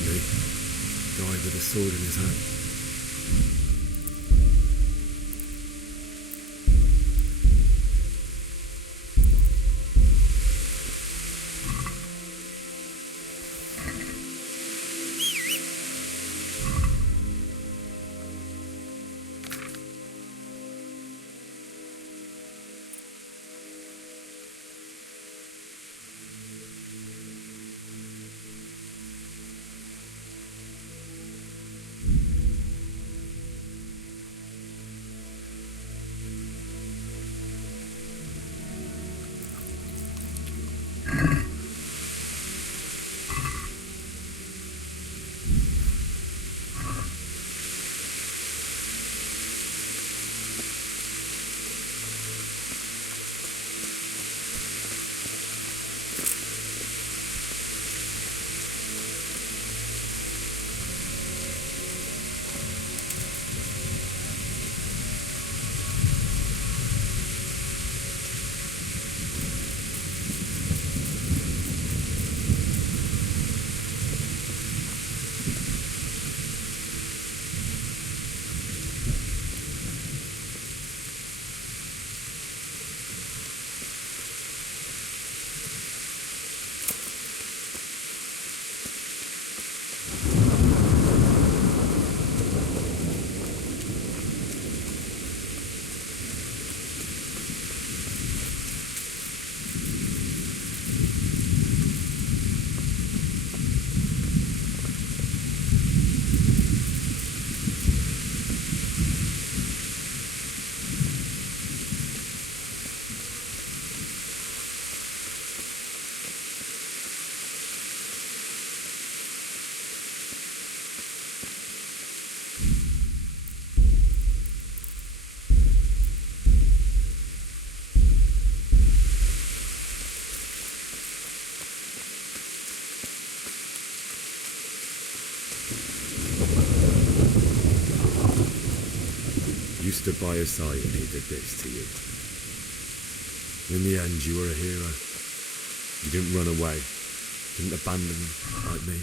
quietly, died with a sword in his hand. You stood by his side and he did this to you. In the end, you were a hero. You didn't run away. Didn't abandon him like me.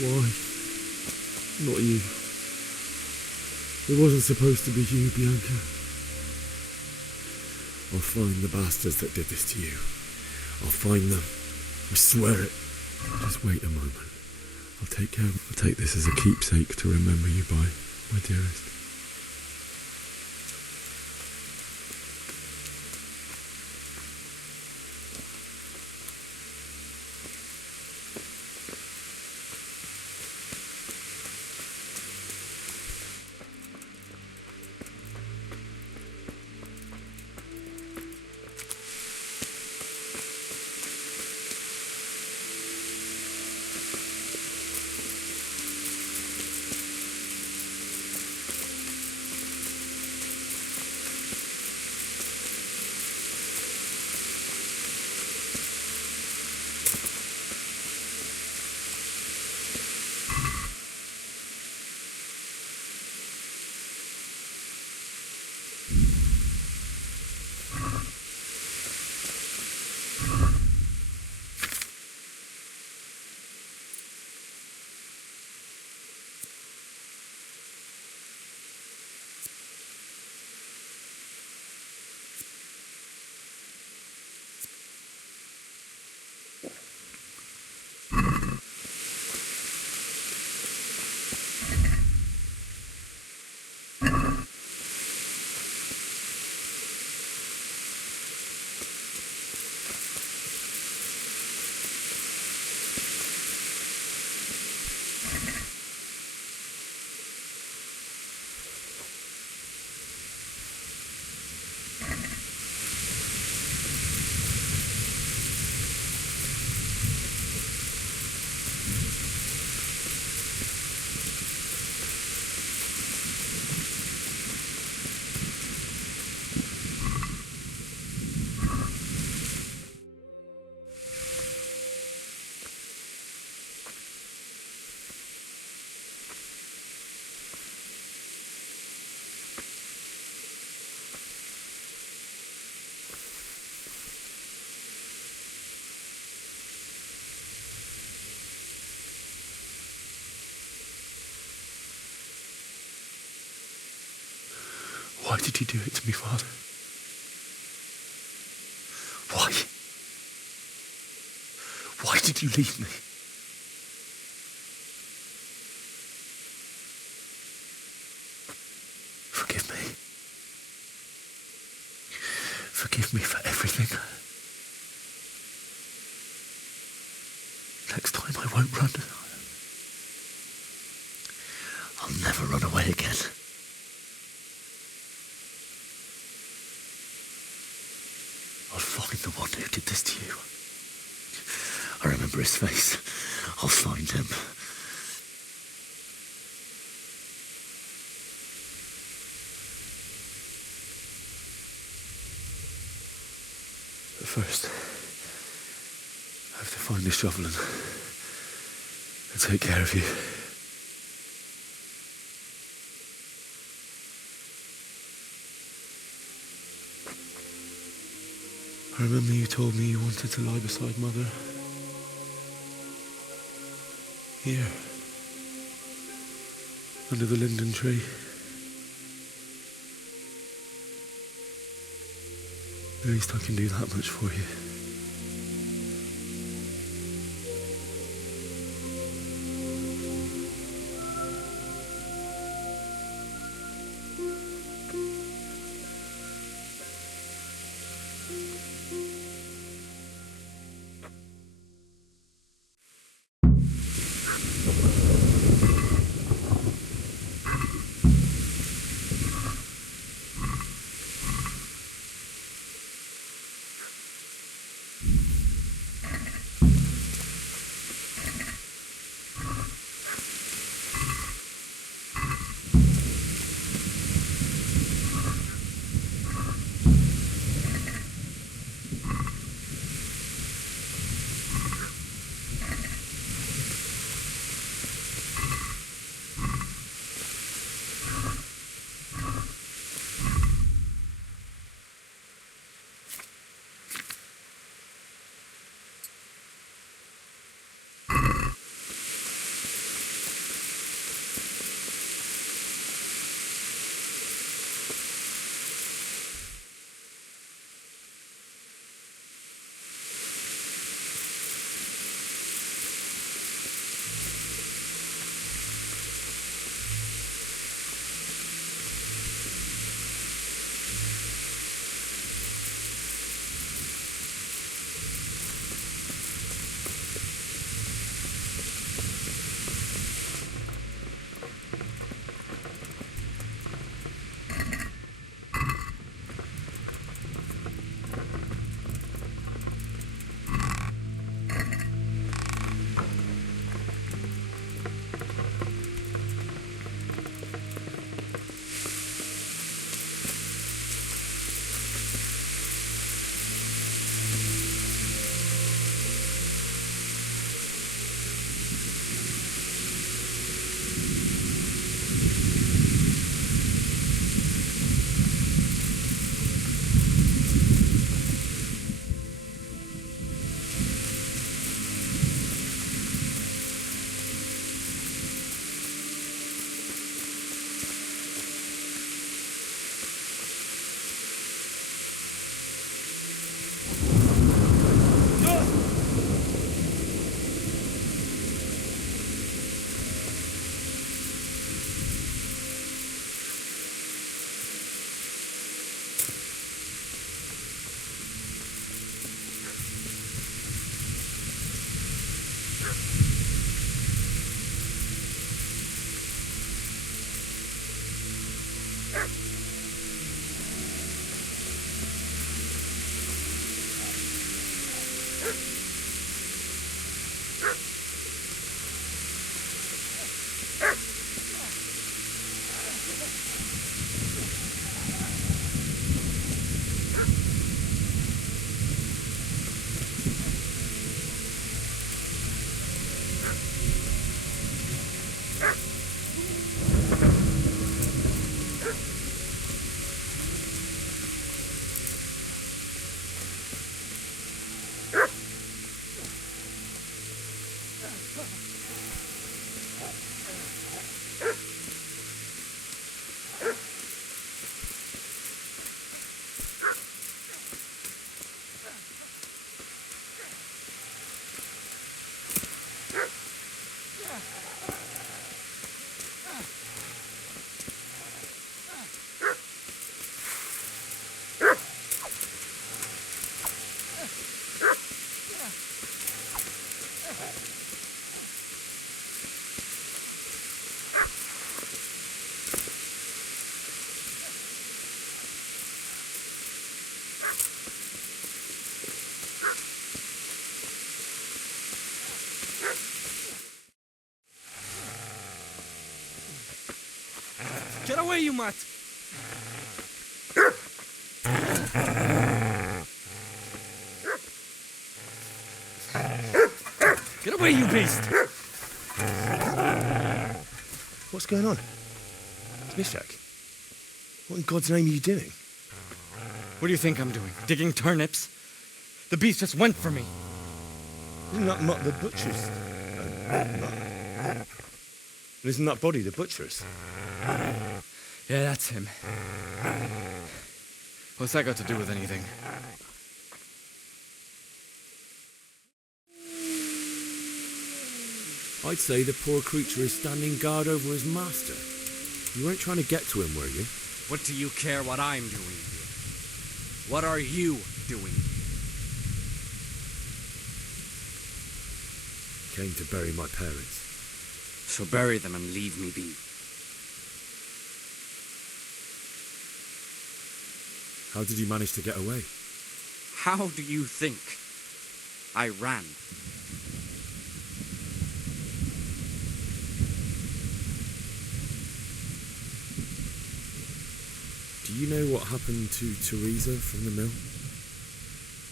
Why? Not you. It wasn't supposed to be you, Bianca. I'll find the bastards that did this to you. I'll find them. I swear it. Just wait a moment. I'll take this as a keepsake to remember you by, my dearest. Why did you do it to me, Father? Why? Why did you leave me? Forgive me. Forgive me for everything. Next time I won't run. I'll never run away again. I'll find the one who did this to you. I remember his face. I'll find him. But first, I have to find the shovel and take care of you. I remember you told me you wanted to lie beside Mother. Here. Under the linden tree. At least I can do that much for you. away, you mutt! Get away, you beast! What's going on? Smithjack, what in God's name are you doing? What do you think I'm doing? Digging turnips? The beast just went for me. Isn't that not the butcher's? Isn't that body the butcher's? Yeah, that's him. What's that got to do with anything? I'd say the poor creature is standing guard over his master. You weren't trying to get to him, were you? What do you care what I'm doing here? What are you doing? Came to bury my parents. So bury them and leave me be. How did you manage to get away? How do you think? I ran. Do you know what happened to Teresa from the mill?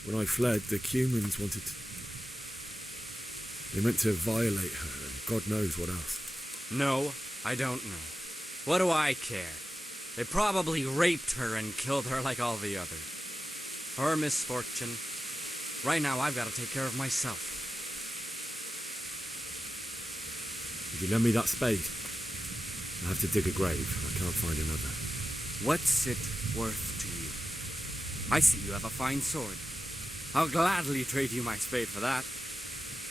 When I fled, the Cumans wanted to... They meant to violate her, and God knows what else. No, I don't know. What do I care? They probably raped her and killed her like all the others. Her misfortune. Right now, I've got to take care of myself. If you lend me that spade, I have to dig a grave. I can't find another. What's it worth to you? I see you have a fine sword. I'll gladly trade you my spade for that.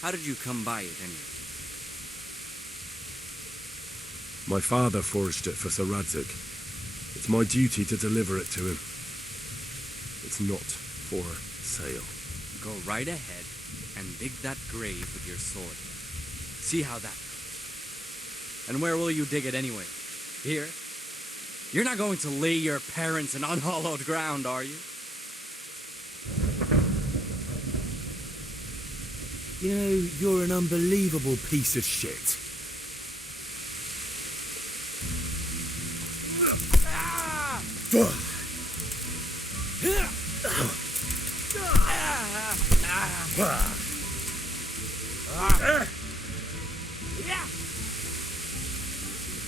How did you come by it, anyway? My father forged it for Sir Radzig. It's my duty to deliver it to him. It's not for sale. Go right ahead and dig that grave with your sword. See how that goes. And where will you dig it anyway? Here? You're not going to lay your parents in unhallowed ground, are you? You know, you're an unbelievable piece of shit.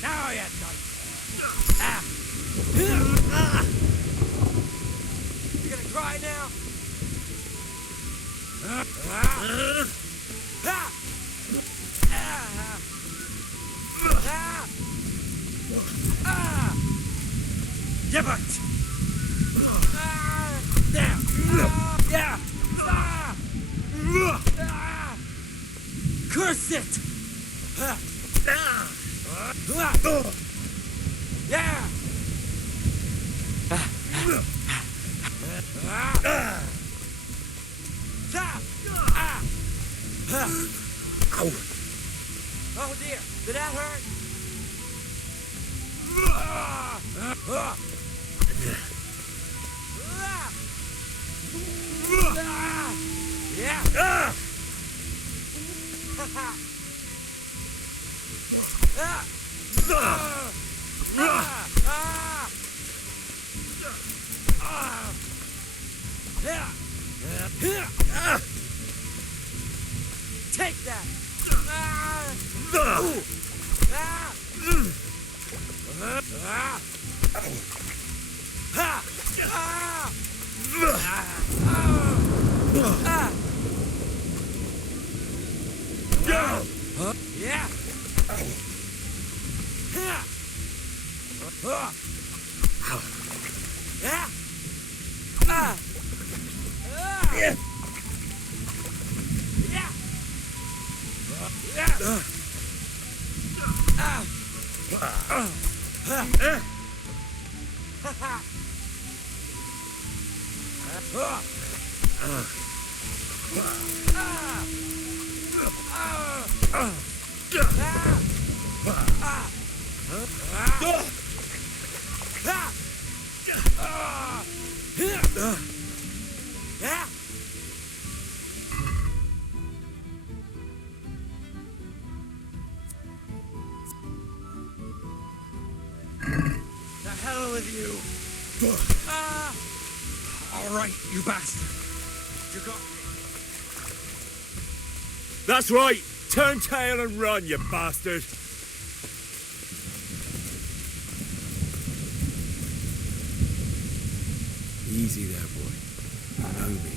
Now you're done. You gonna cry now? Gibbert! Down! Yeah! Curse it! Yeah! Oh dear, did that hurt? Yeah! Take that! Yeah! Ah! All right, you bastard. You got me. That's right! Turn tail and run, you bastard! Easy there, boy. You know me.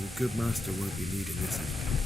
Your good master won't be needing this anymore.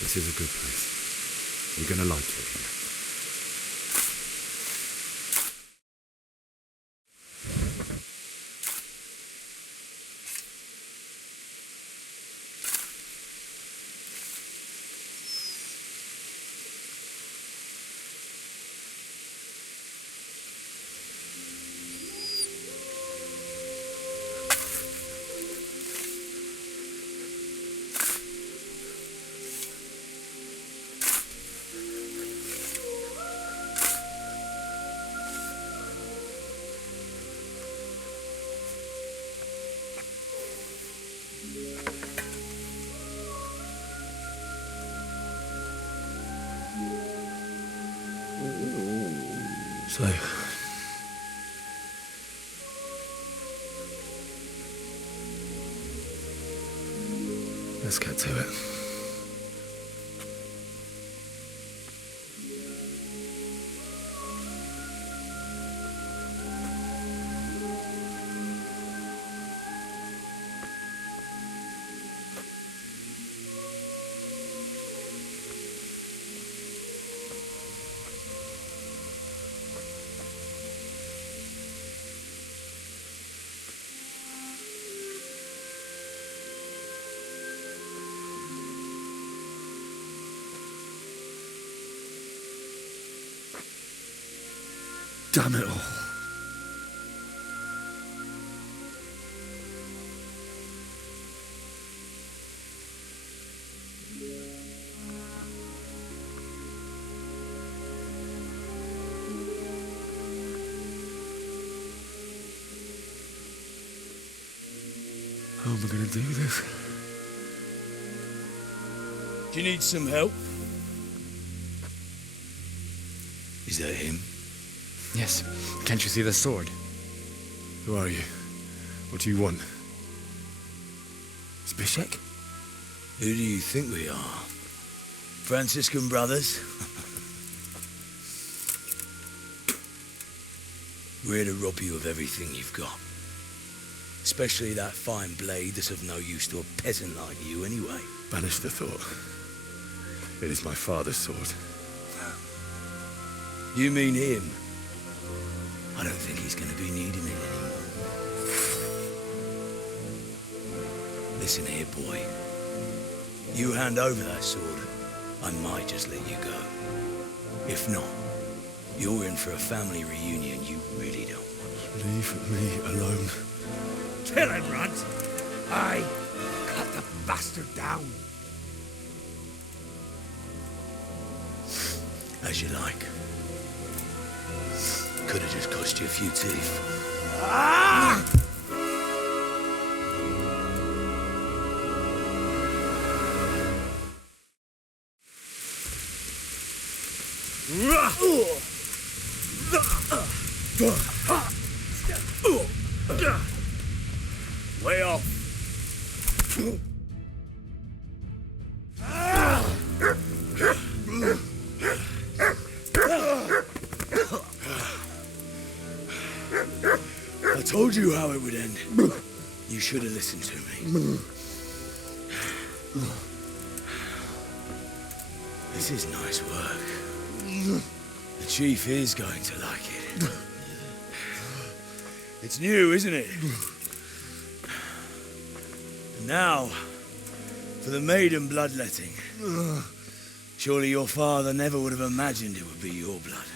This is a good place. You're gonna like it here. So, let's get to it. Damn it all. How am I going to do this? Do you need some help? Is that him? Yes. Can't you see the sword? Who are you? What do you want? Zbyszek? Who do you think we are? Franciscan brothers? We're here to rob you of everything you've got. Especially that fine blade that's of no use to a peasant like you anyway. Banish the thought. It is my father's sword. You mean him? I don't think he's going to be needing it anymore. Listen here, boy. You hand over that sword, I might just let you go. If not, you're in for a family reunion you really don't want. Leave me alone. Kill him, Runt! Aye, cut the bastard down. As you like. Could have just cost you a few teeth. Ah! Way off. I told you how it would end. You should have listened to me. This is nice work. The chief is going to like it. It's new, isn't it? And now, for the maiden bloodletting. Surely your father never would have imagined it would be your blood.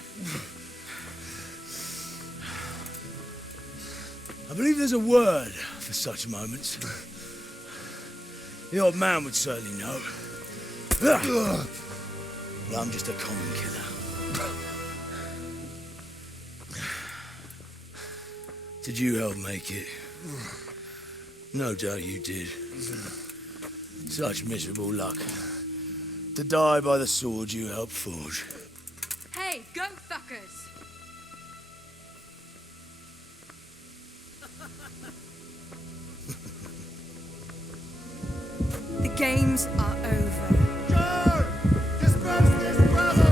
I believe there's a word for such moments. The old man would certainly know. But I'm just a common killer. Did you help make it? No doubt you did. Such miserable luck. To die by the sword you helped forge. Hey, go fuckers! The games are over. Disperse this rabble!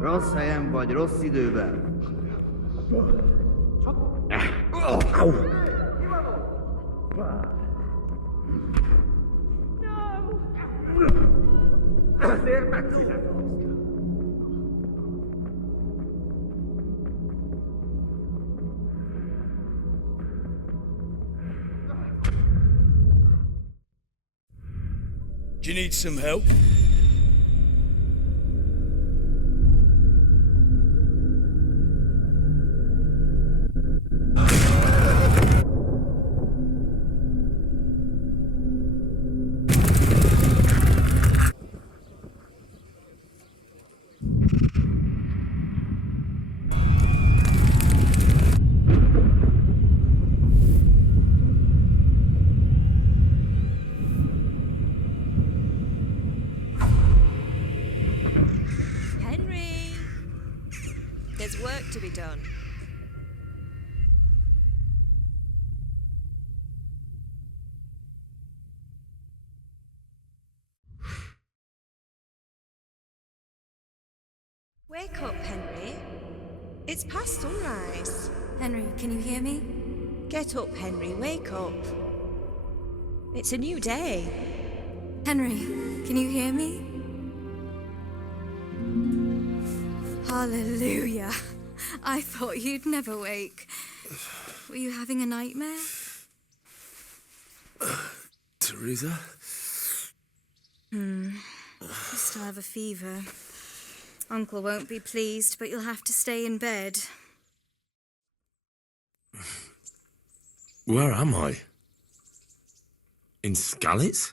Rossz helyen vagy rossz időben. Ezért megfizetem. Do you need some help? Henry! There's work to be done. Wake up, Henry. It's past sunrise. Henry, can you hear me? Get up, Henry. Wake up. It's a new day. Henry, can you hear me? Hallelujah. I thought you'd never wake. Were you having a nightmare? Teresa? You still have a fever. Uncle won't be pleased, but you'll have to stay in bed. Where am I? In Skalitz?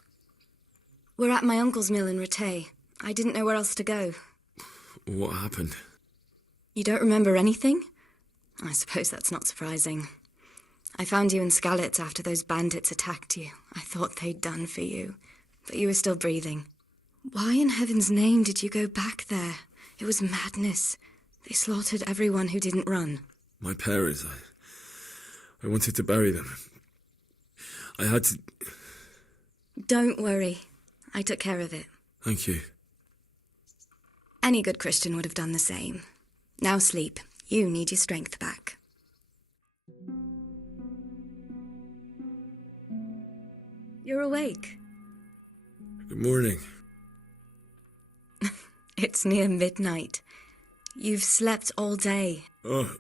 We're at my uncle's mill in Rattay. I didn't know where else to go. What happened? You don't remember anything? I suppose that's not surprising. I found you in Skalitz after those bandits attacked you. I thought they'd done for you, but you were still breathing. Why in heaven's name did you go back there? It was madness. They slaughtered everyone who didn't run. My parents, I wanted to bury them. I had to... Don't worry. I took care of it. Thank you. Any good Christian would have done the same. Now sleep. You need your strength back. You're awake. Good morning. It's near midnight. You've slept all day. Oh,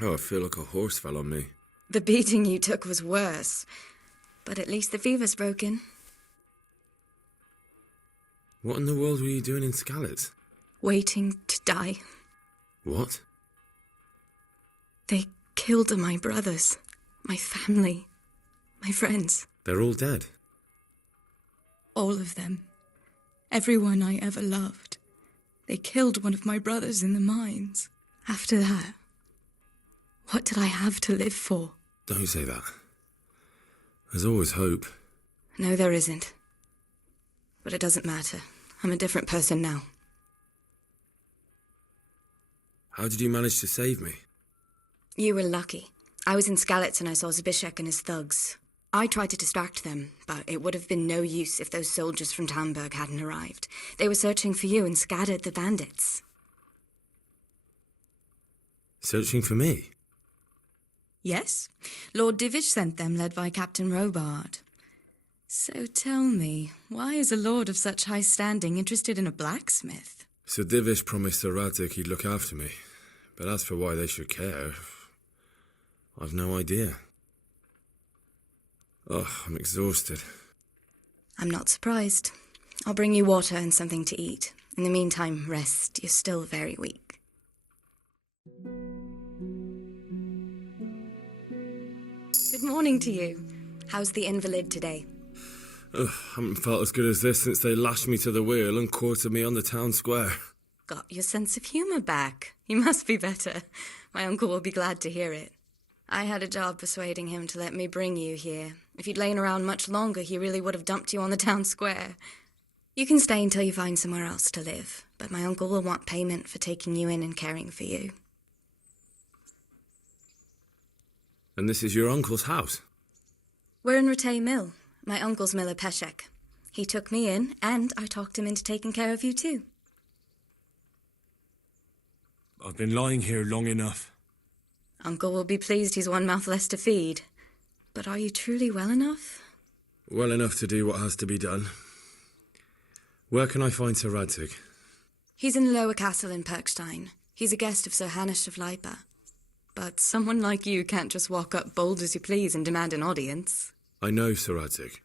I feel like a horse fell on me. The beating you took was worse. But at least the fever's broken. What in the world were you doing in Skalitz? Waiting to die. What? They killed my brothers, my family, my friends. They're all dead. All of them. Everyone I ever loved. They killed one of my brothers in the mines. After that, what did I have to live for? Don't say that. There's always hope. No, there isn't. But it doesn't matter. I'm a different person now. How did you manage to save me? You were lucky. I was in Skalitz and I saw Zbyszek and his thugs. I tried to distract them, but it would have been no use if those soldiers from Tamberg hadn't arrived. They were searching for you and scattered the bandits. Searching for me? Yes. Lord Divish sent them, led by Captain Robard. So tell me, why is a lord of such high standing interested in a blacksmith? Sir Divish promised Sir Radzik he'd look after me. But as for why they should care, I've no idea. Oh, I'm exhausted. I'm not surprised. I'll bring you water and something to eat. In the meantime, rest. You're still very weak. Good morning to you. How's the invalid today? Haven't felt as good as this since they lashed me to the wheel and quartered me on the town square. Got your sense of humour back. You must be better. My uncle will be glad to hear it. I had a job persuading him to let me bring you here. If you'd lain around much longer, he really would have dumped you on the town square. You can stay until you find somewhere else to live, but my uncle will want payment for taking you in and caring for you. And this is your uncle's house? We're in Rattay Mill, my uncle's mill at Peshek. He took me in, and I talked him into taking care of you too. I've been lying here long enough. Uncle will be pleased he's one mouth less to feed. But are you truly well enough? Well enough to do what has to be done. Where can I find Sir Radzig? He's in the lower castle in Perkstein. He's a guest of Sir Hanush of Leipa. But someone like you can't just walk up bold as you please and demand an audience. I know Sir Radzig,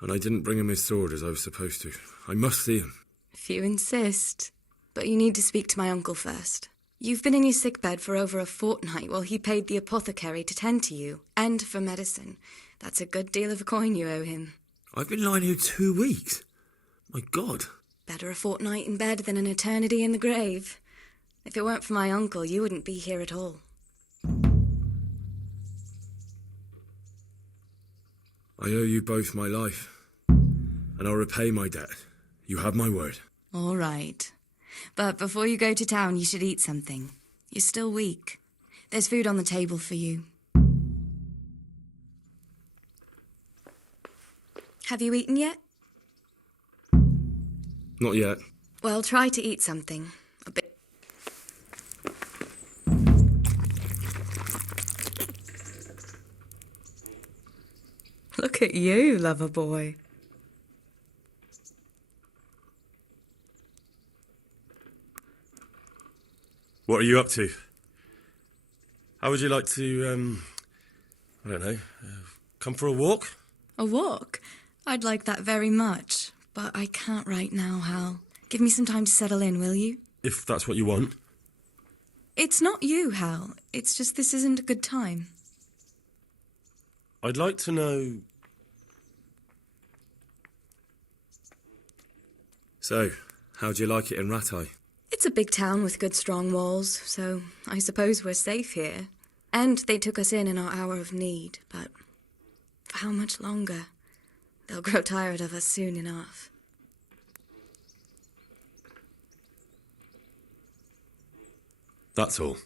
and I didn't bring him his sword as I was supposed to. I must see him. If you insist. But you need to speak to my uncle first. You've been in your sickbed for over a fortnight while he paid the apothecary to tend to you, and for medicine. That's a good deal of a coin you owe him. I've been lying here 2 weeks. My God. Better a fortnight in bed than an eternity in the grave. If it weren't for my uncle, you wouldn't be here at all. I owe you both my life, and I'll repay my debt. You have my word. All right. But before you go to town, you should eat something. You're still weak. There's food on the table for you. Have you eaten yet? Not yet. Well, try to eat something. A bit. Look at you, lover boy. What are you up to? How would you like to, I don't know, come for a walk? A walk? I'd like that very much. But I can't right now, Hal. Give me some time to settle in, will you? If that's what you want. It's not you, Hal. It's just this isn't a good time. I'd like to know... So, how'd you like it in Ratai? It's a big town with good strong walls, so I suppose we're safe here. And they took us in our hour of need, but for how much longer? They'll grow tired of us soon enough. That's all.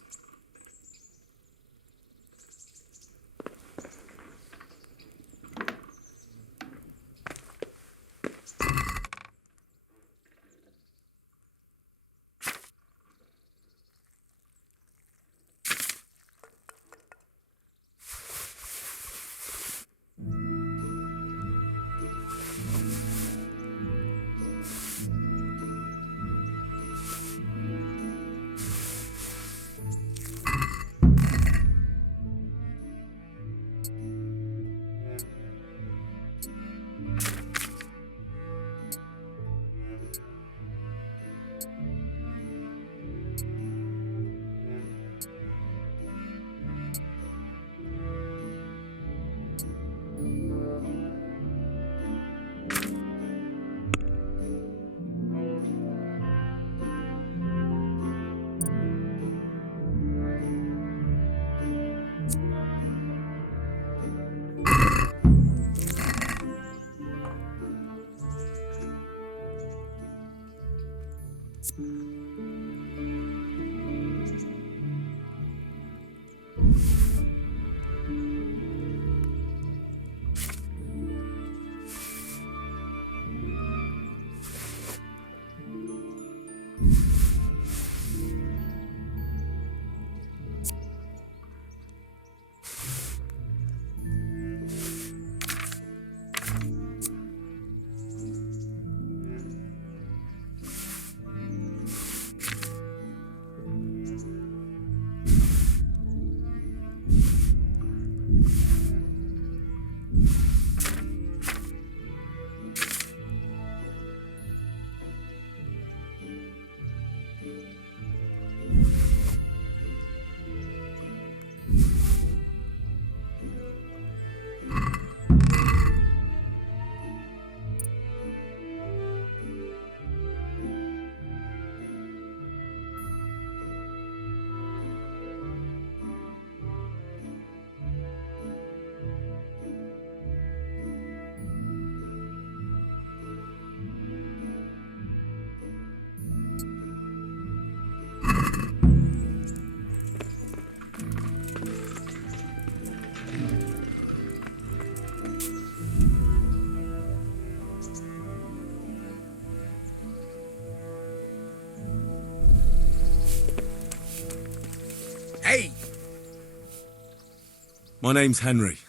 My name's Henry.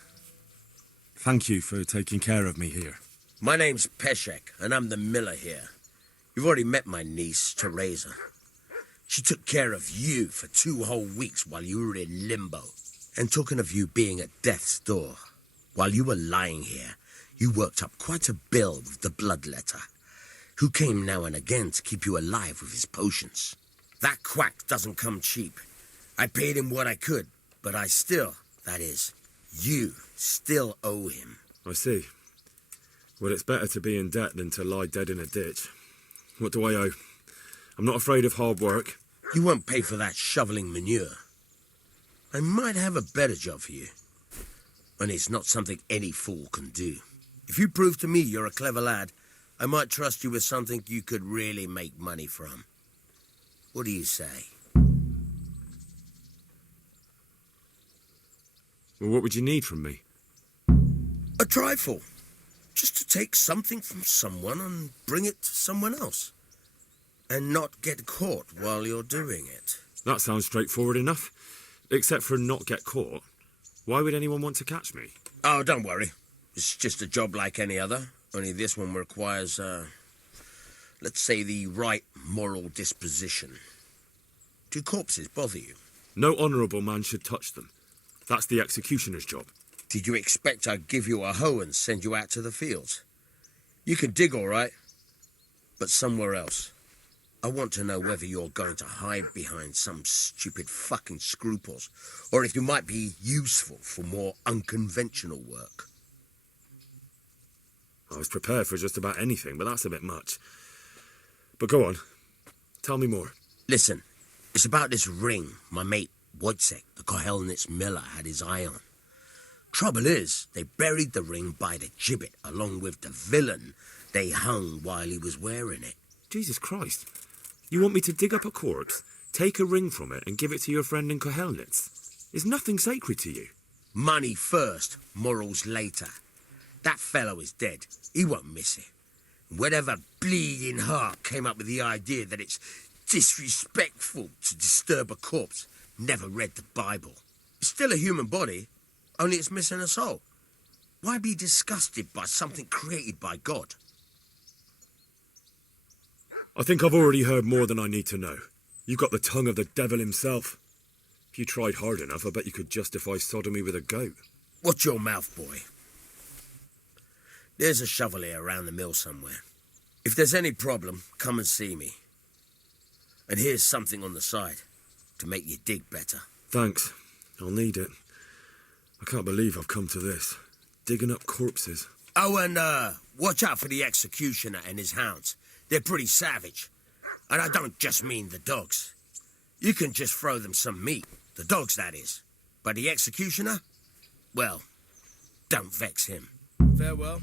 Thank you for taking care of me here. My name's Peshek, and I'm the miller here. You've already met my niece, Teresa. She took care of you for 2 whole weeks while you were in limbo. And talking of you being at death's door, while you were lying here, you worked up quite a bill with the bloodletter, who came now and again to keep you alive with his potions. That quack doesn't come cheap. I paid him what I could, but I still, that is, you still owe him. I see. Well, it's better to be in debt than to lie dead in a ditch. What do I owe? I'm not afraid of hard work. You won't pay for that shoveling manure. I might have a better job for you. And it's not something any fool can do. If you prove to me you're a clever lad, I might trust you with something you could really make money from. What do you say? Well, what would you need from me? A trifle. Just to take something from someone and bring it to someone else. And not get caught while you're doing it. That sounds straightforward enough. Except for not get caught. Why would anyone want to catch me? Oh, don't worry. It's just a job like any other. Only this one requires, let's say, the right moral disposition. Do corpses bother you? No honourable man should touch them. That's the executioner's job. Did you expect I'd give you a hoe and send you out to the fields? You can dig all right, but somewhere else. I want to know whether you're going to hide behind some stupid fucking scruples, or if you might be useful for more unconventional work. I was prepared for just about anything, but that's a bit much. But go on. Tell me more. Listen, it's about this ring my mate Wojciech, the Kohelnitz miller, had his eye on. Trouble is, they buried the ring by the gibbet along with the villain they hung while he was wearing it. Jesus Christ. You want me to dig up a corpse, take a ring from it, and give it to your friend in Kohelnitz? Is nothing sacred to you? Money first, morals later. That fellow is dead. He won't miss it. Whatever bleeding heart came up with the idea that it's disrespectful to disturb a corpse never read the Bible. It's still a human body, only it's missing a soul. Why be disgusted by something created by God? I think I've already heard more than I need to know. You've got the tongue of the devil himself. If you tried hard enough, I bet you could justify sodomy with a goat. Watch your mouth, boy. There's a shovel here around the mill somewhere. If there's any problem, come and see me. And here's something on the side to make you dig better. Thanks. I'll need it. I can't believe I've come to this. Digging up corpses. Oh, and watch out for the executioner and his hounds. They're pretty savage. And I don't just mean the dogs. You can just throw them some meat. The dogs, that is. But the executioner? Well, don't vex him. Farewell.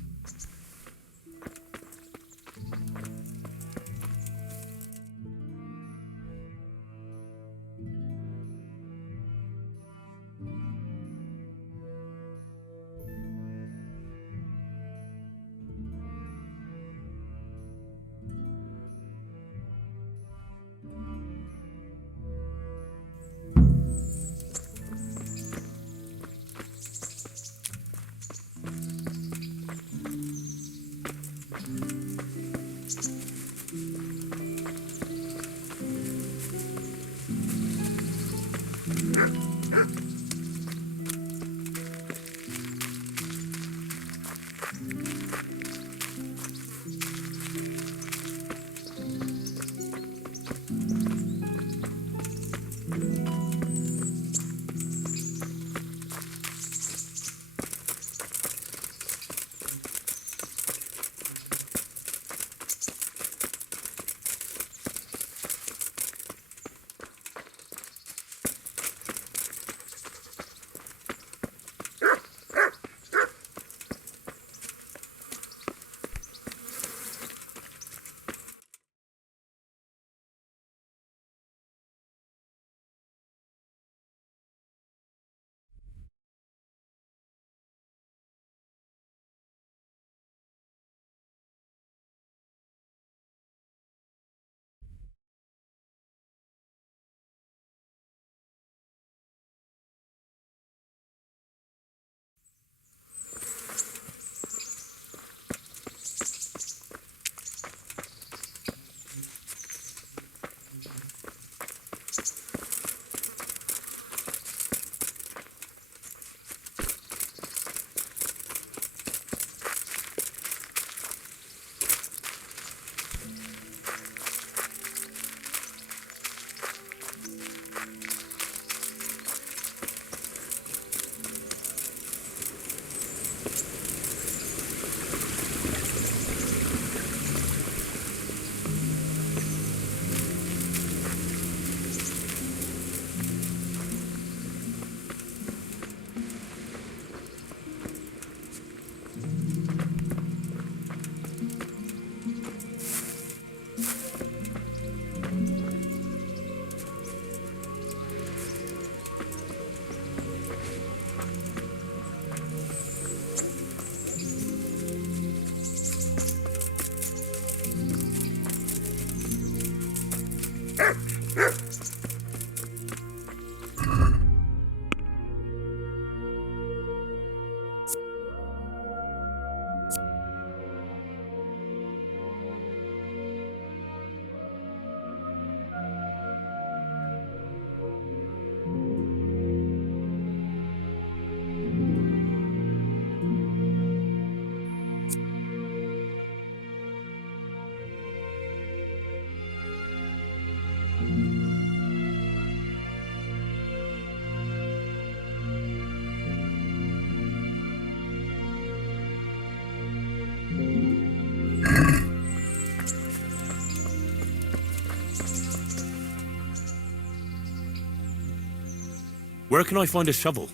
Where can I find a shovel?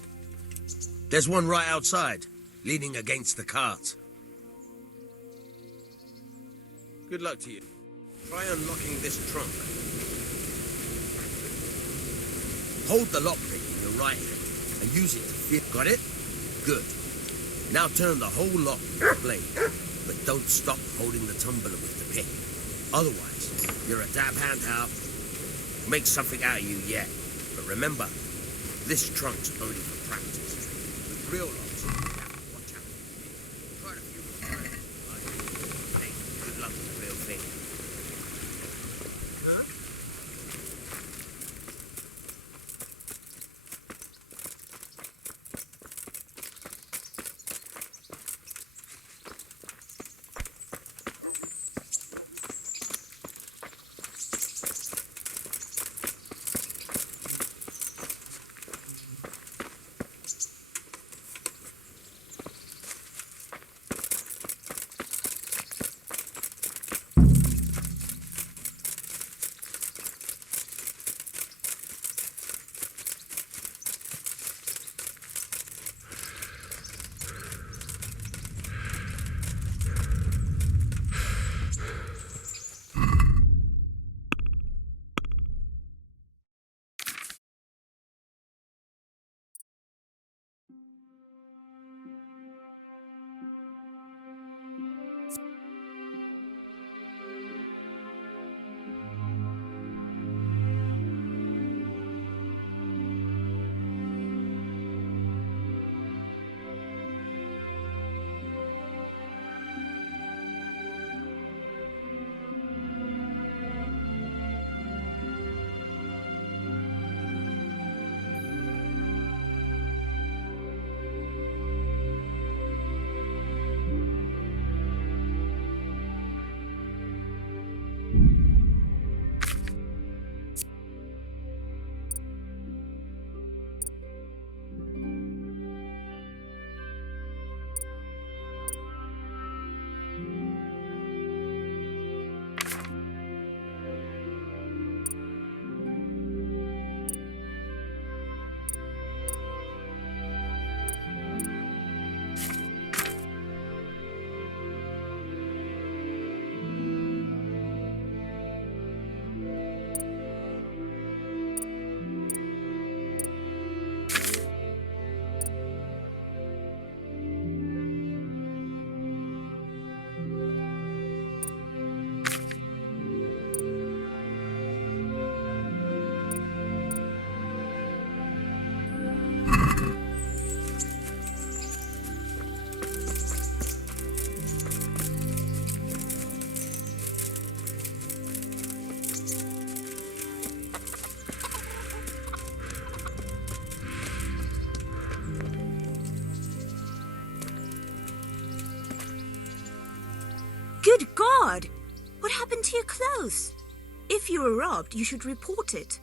There's one right outside, leaning against the cart. Good luck to you. Try unlocking this trunk. Hold the lockpick in your right hand and use it to fit. Got it? Good. Now turn the whole lock with the blade, but don't stop holding the tumbler with the pick. Otherwise, you're a dab hand, Hal. Make something out of you yet. But remember, this trunk's only for practice. With real locks, you have to watch out. Try it a few more times. Hey, good luck with the real thing. Huh? Good God! What happened to your clothes? If you were robbed, you should report it.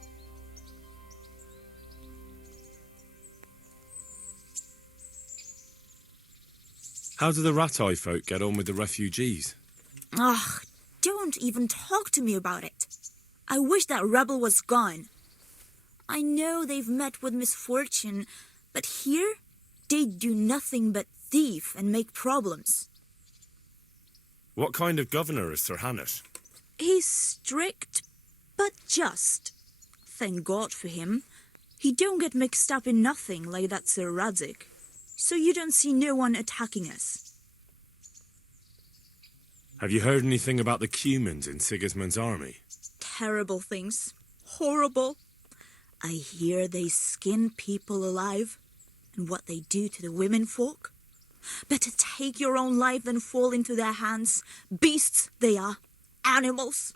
How do the Rat-Eye folk get on with the refugees? Ugh, don't even talk to me about it. I wish that rebel was gone. I know they've met with misfortune, but here, they do nothing but thief and make problems. What kind of governor is Sir Hannes? He's strict, but just. Thank God for him. He don't get mixed up in nothing like that Sir Radzik. So you don't see no one attacking us. Have you heard anything about the Cumans in Sigismund's army? Terrible things. Horrible. I hear they skin people alive. And what they do to the women folk. Better take your own life than fall into their hands. Beasts they are. Animals.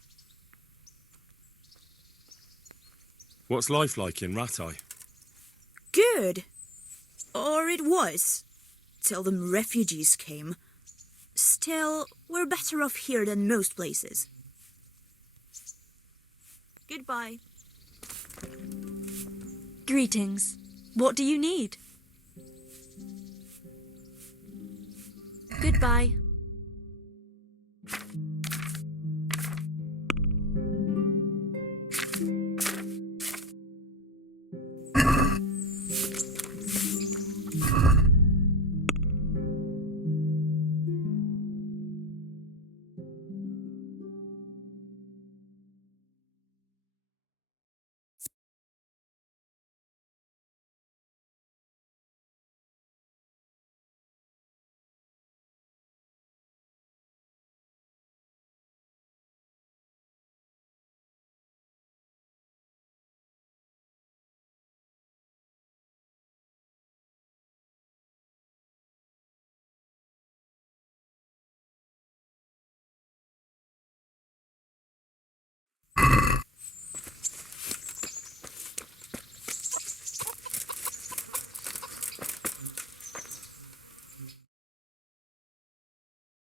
What's life like in Rat-Eye? Good. Or it was. Till them refugees came. Still, we're better off here than most places. Goodbye. Greetings. What do you need? Goodbye.